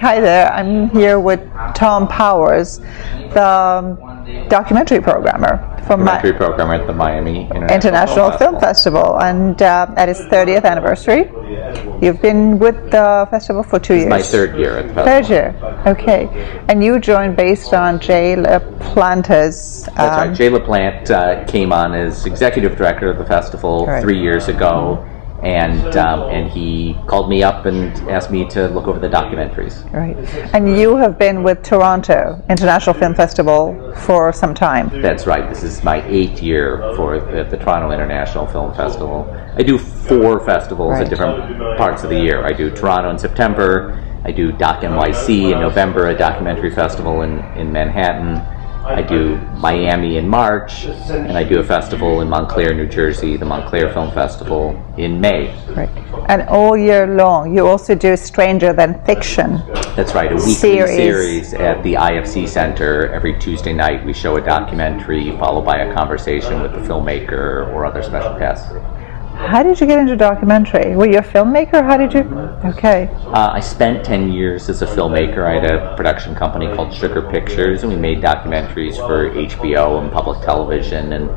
Hi there, I'm here with Tom Powers, the documentary programmer from Program at the Miami International Film Festival, and at its 30th anniversary. You've been with the festival for 2 years. My third year at the festival. Third year, okay. And you joined based on Jay LaPlante's... That's right. Jay LaPlante came on as executive director of the festival 3 years ago. And he called me up and asked me to look over the documentaries. Right. And you have been with Toronto International Film Festival for some time. That's right. This is my 8th year for the Toronto International Film Festival. I do 4 festivals at different parts of the year. I do Toronto in September, I do Doc NYC in November, a documentary festival in Manhattan. I do Miami in March, and I do a festival in Montclair, New Jersey, the Montclair Film Festival, in May. Right. And all year long, you also do Stranger Than Fiction. That's right, a weekly series at the IFC Center. Every Tuesday night we show a documentary followed by a conversation with the filmmaker or other special guests. How did you get into documentary? Were you a filmmaker? How did you? Okay. I spent 10 years as a filmmaker. I had a production company called Sugar Pictures, and we made documentaries for HBO and public television and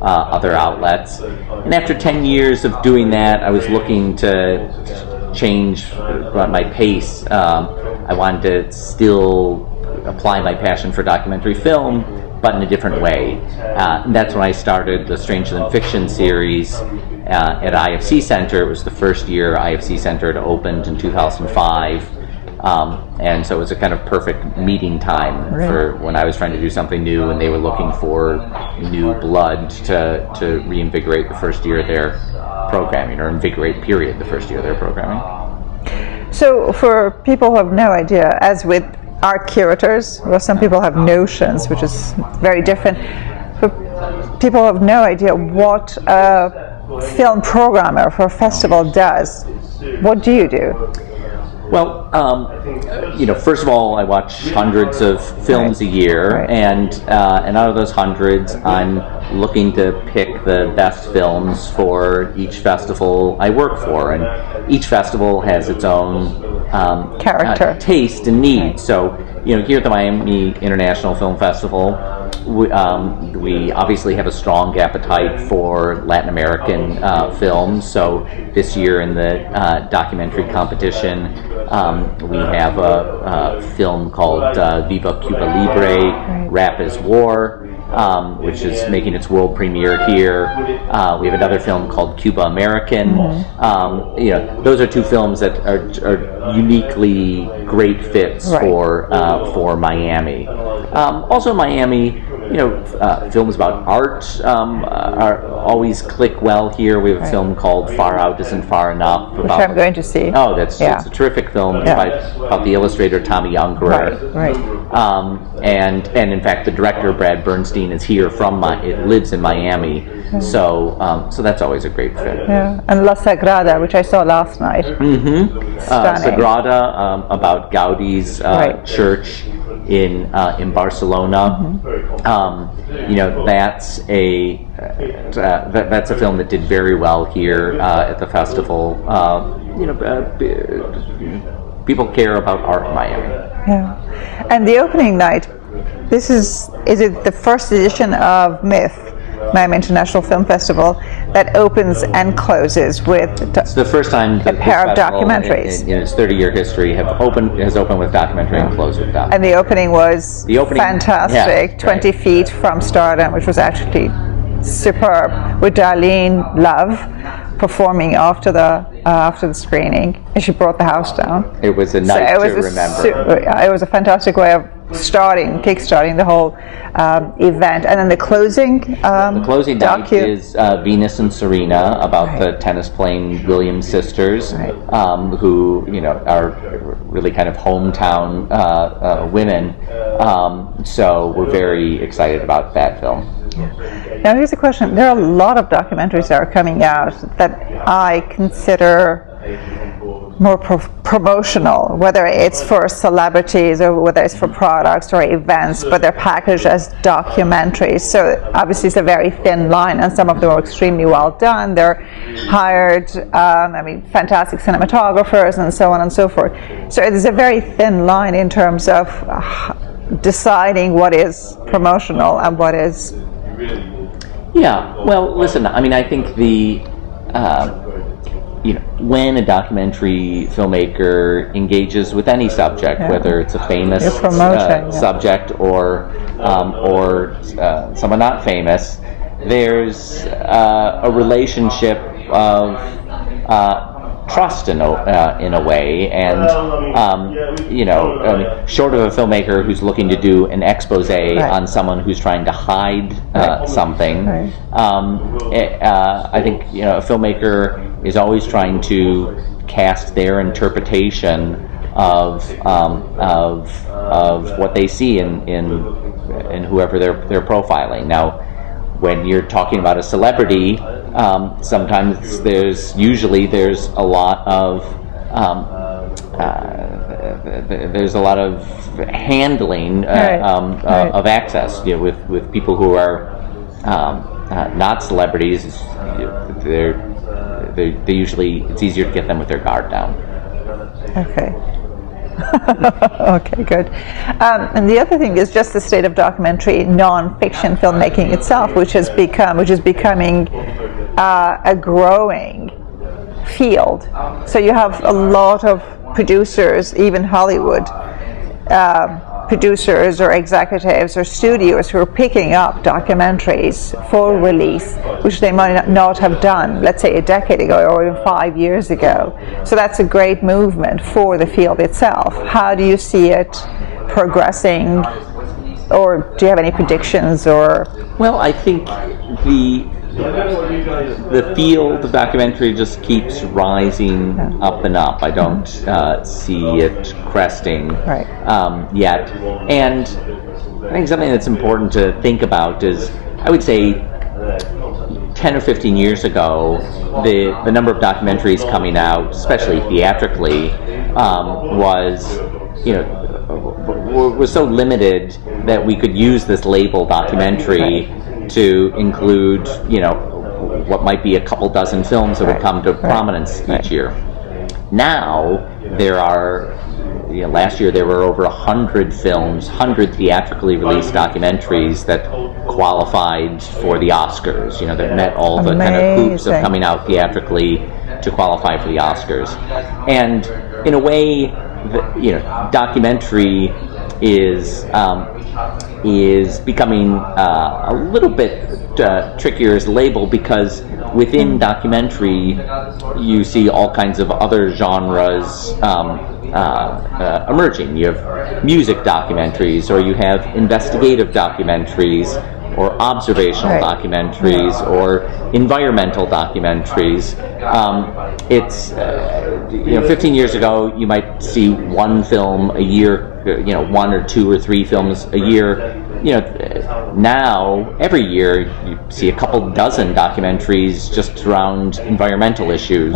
other outlets. And after 10 years of doing that, I was looking to change my pace. I wanted to still apply my passion for documentary film, but in a different way. And that's when I started the Stranger Than Fiction series at IFC Center. It was the first year IFC Center had opened in 2005. And so it was a kind of perfect meeting time for when I was trying to do something new and they were looking for new blood to reinvigorate the first year of their programming, or invigorate, period, the first year of their programming. So for people who have no idea, as with art curators, well, some people have notions, which is very different. For people who have no idea what a film programmer for a festival does, what do you do? Well, first of all, I watch hundreds of films a year, and out of those hundreds, I'm looking to pick the best films for each festival I work for, and each festival has its own character, taste, and need. So, here at the Miami International Film Festival, we obviously have a strong appetite for Latin American films. So this year in the documentary competition, we have a film called Viva Cuba Libre, Rap is War, which is making its world premiere here. We have another film called Cuba American. Those are 2 films that are uniquely great fits for Miami. Also in Miami, films about art are always click well here. We have a film called Far Out Isn't Far Enough. Which I'm going to see. Oh, it's a terrific film. It's about the illustrator Tommy Ungerer. And in fact, the director Brad Bernstein is here it lives in Miami. So that's always a great fit. Yeah, and La Sagrada, which I saw last night. Sagrada, about Gaudi's church in Barcelona. That's a film that did very well here at the festival. People care about art in Miami. Yeah, and the opening night. Is it the first edition of MIFF, Miami International Film Festival, that opens and closes with it's the first time a pair of documentaries in its 30-year history has opened with documentary and closed with documentary. And the opening was fantastic, 20 feet from stardom, which was actually superb, with Darlene Love performing after the screening, and she brought the house down. It was a night to remember. It was a fantastic way of kickstarting the whole event. And then the closing night is Venus and Serena, about the tennis-playing Williams sisters, who are really kind of hometown women. So we're very excited about that film. Now here's a question. There are a lot of documentaries that are coming out that I consider more promotional, whether it's for celebrities or whether it's for products or events, but they're packaged as documentaries. So obviously it's a very thin line, and some of them are extremely well done. They're hired, fantastic cinematographers and so on and so forth. So it is a very thin line in terms of deciding what is promotional and what is... Yeah, well, listen, I think the... when a documentary filmmaker engages with any subject, whether it's a famous subject or someone not famous, there's a relationship of trust in a way, and short of a filmmaker who's looking to do an expose on someone who's trying to hide something, I think a filmmaker is always trying to cast their interpretation of what they see in whoever they're profiling. Now, when you're talking about a celebrity, sometimes there's a lot of handling of access. With people who are not celebrities, they usually, it's easier to get them with their guard down. Okay. Okay, good. And the other thing is just the state of documentary non-fiction filmmaking itself, which is becoming a growing field. So you have a lot of producers, even Hollywood producers or executives or studios who are picking up documentaries for release, which they might not have done, let's say, a decade ago or even 5 years ago. So that's a great movement for the field itself. How do you see it progressing, or do you have any predictions? Or well, I think the field of documentary just keeps rising up and up. I don't see it cresting yet. And I think something that's important to think about is, I would say 10 or 15 years ago, the number of documentaries coming out, especially theatrically, was so limited that we could use this label documentary to include, what might be a couple dozen films that would come to prominence each year. Now, there are, last year there were over 100 films, 100 theatrically released documentaries that qualified for the Oscars, that met all the kind of hoops of coming out theatrically to qualify for the Oscars. And in a way, documentary is becoming a little bit trickier as a label, because within documentary you see all kinds of other genres emerging. You have music documentaries, or you have investigative documentaries, or observational documentaries, or environmental documentaries. It's 15 years ago you might see one film a year, 1 or 2 or 3 films a year. Now every year you see a couple dozen documentaries just around environmental issues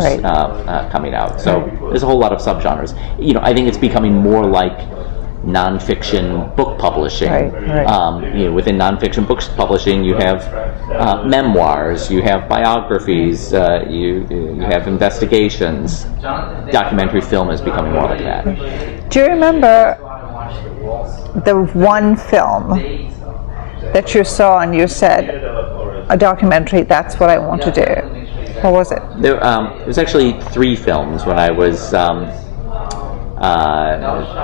coming out. So there's a whole lot of subgenres. I think it's becoming more like nonfiction book publishing. Within nonfiction books publishing, you have memoirs, you have biographies, you have investigations. Documentary film is becoming more like that. Do you remember the one film that you saw and you said, a documentary, that's what I want to do? What was it? There was actually 3 films when I was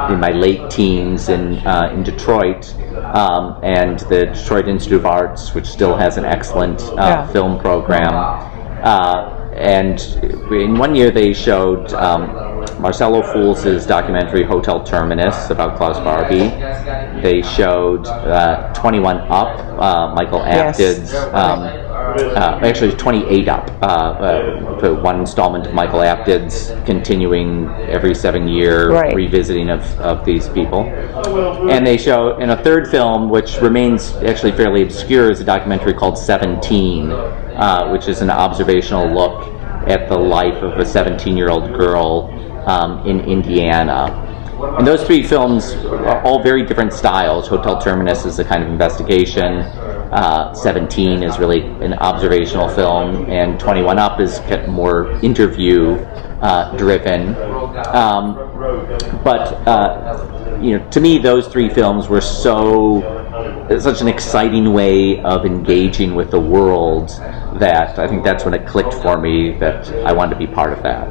in my late teens in Detroit, and the Detroit Institute of Arts, which still has an excellent film program. And in one year they showed Marcelo Fultz's documentary Hotel Terminus about Klaus Barbie. They showed 21 Up, Michael Apted's, actually 28 Up, one installment of Michael Apted's continuing every 7-year revisiting of these people. And they show, in a third film, which remains actually fairly obscure, is a documentary called 17, which is an observational look at the life of a 17-year-old girl in Indiana. And those three films are all very different styles. Hotel Terminus is a kind of investigation. 17 is really an observational film, and 21 Up is more interview driven. To me, those three films were such an exciting way of engaging with the world that I think that's when it clicked for me that I wanted to be part of that.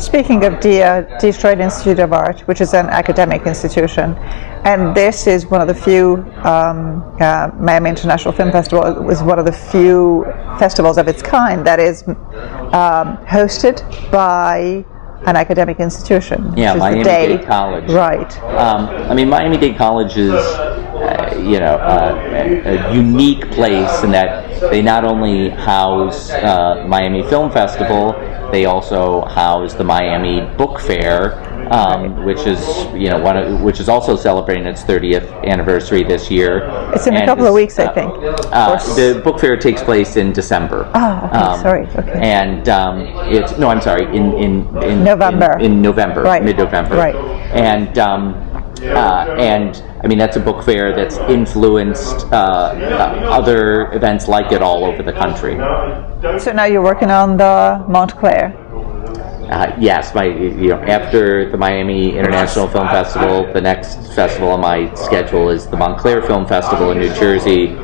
Speaking of the Detroit Institute of Art, which is an academic institution, and this is one of the few, Miami International Film Festival is one of the few festivals of its kind that is hosted by an academic institution. Yeah, Miami-Dade College. Right. Miami-Dade College is, a unique place in that they not only house Miami Film Festival, they also house the Miami Book Fair, which is also celebrating its 30th anniversary this year. It's in a couple of weeks, I think. The book fair takes place in December. Oh, okay, sorry. Okay. And in November. In November, right. Mid-November. Right. And that's a book fair that's influenced other events like it all over the country. So now you're working on the Montclair. Yes, after the Miami International Film Festival, the next festival on my schedule is the Montclair Film Festival in New Jersey,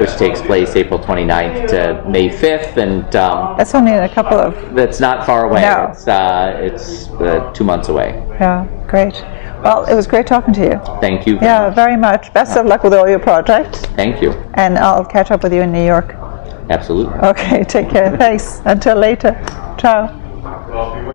which takes place April 29th to May 5th, and that's only a couple of. That's not far away. No. It's 2 months away. Yeah, great. Well, it was great talking to you. Thank you. Yeah, very much. Best of luck with all your projects. Thank you. And I'll catch up with you in New York. Absolutely. Okay, take care. Thanks. Until later. Ciao.